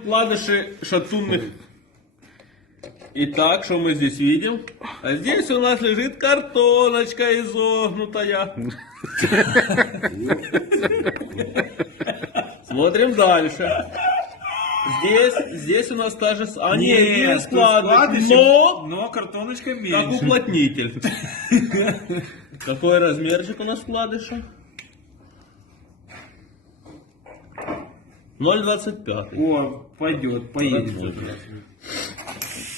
Вкладыши шатунных. Итак, что мы здесь видим? А здесь у нас лежит картоночка изогнутая. Смотрим дальше. Здесь у нас та же... А нет, не складывать, но картоночка как меньше. уплотнитель. Какой размерчик у нас вкладыша? 0,25. О, пойдет, поедет.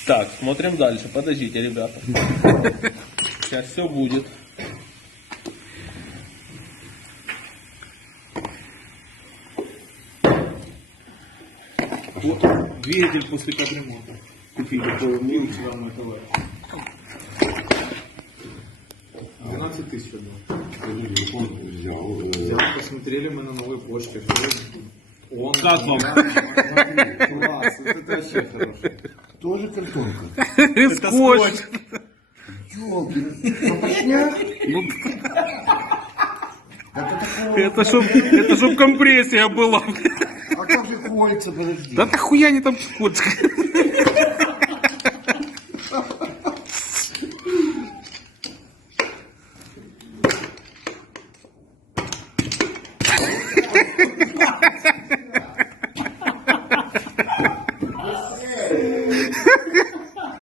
Так, смотрим дальше. Подождите, ребята. Сейчас все будет. Вот, двигатель после капремонта. Купили полмилки вам мой товарищ. 12 тысяч взял. Посмотрели мы на новой почте. Он Как вам? Класс, вот это вообще хороший. Тоже картонка. Скотч. Ёлки, попашня? Это чтоб компрессия была. А как же кольца, подожди. Да хуя не там скотч.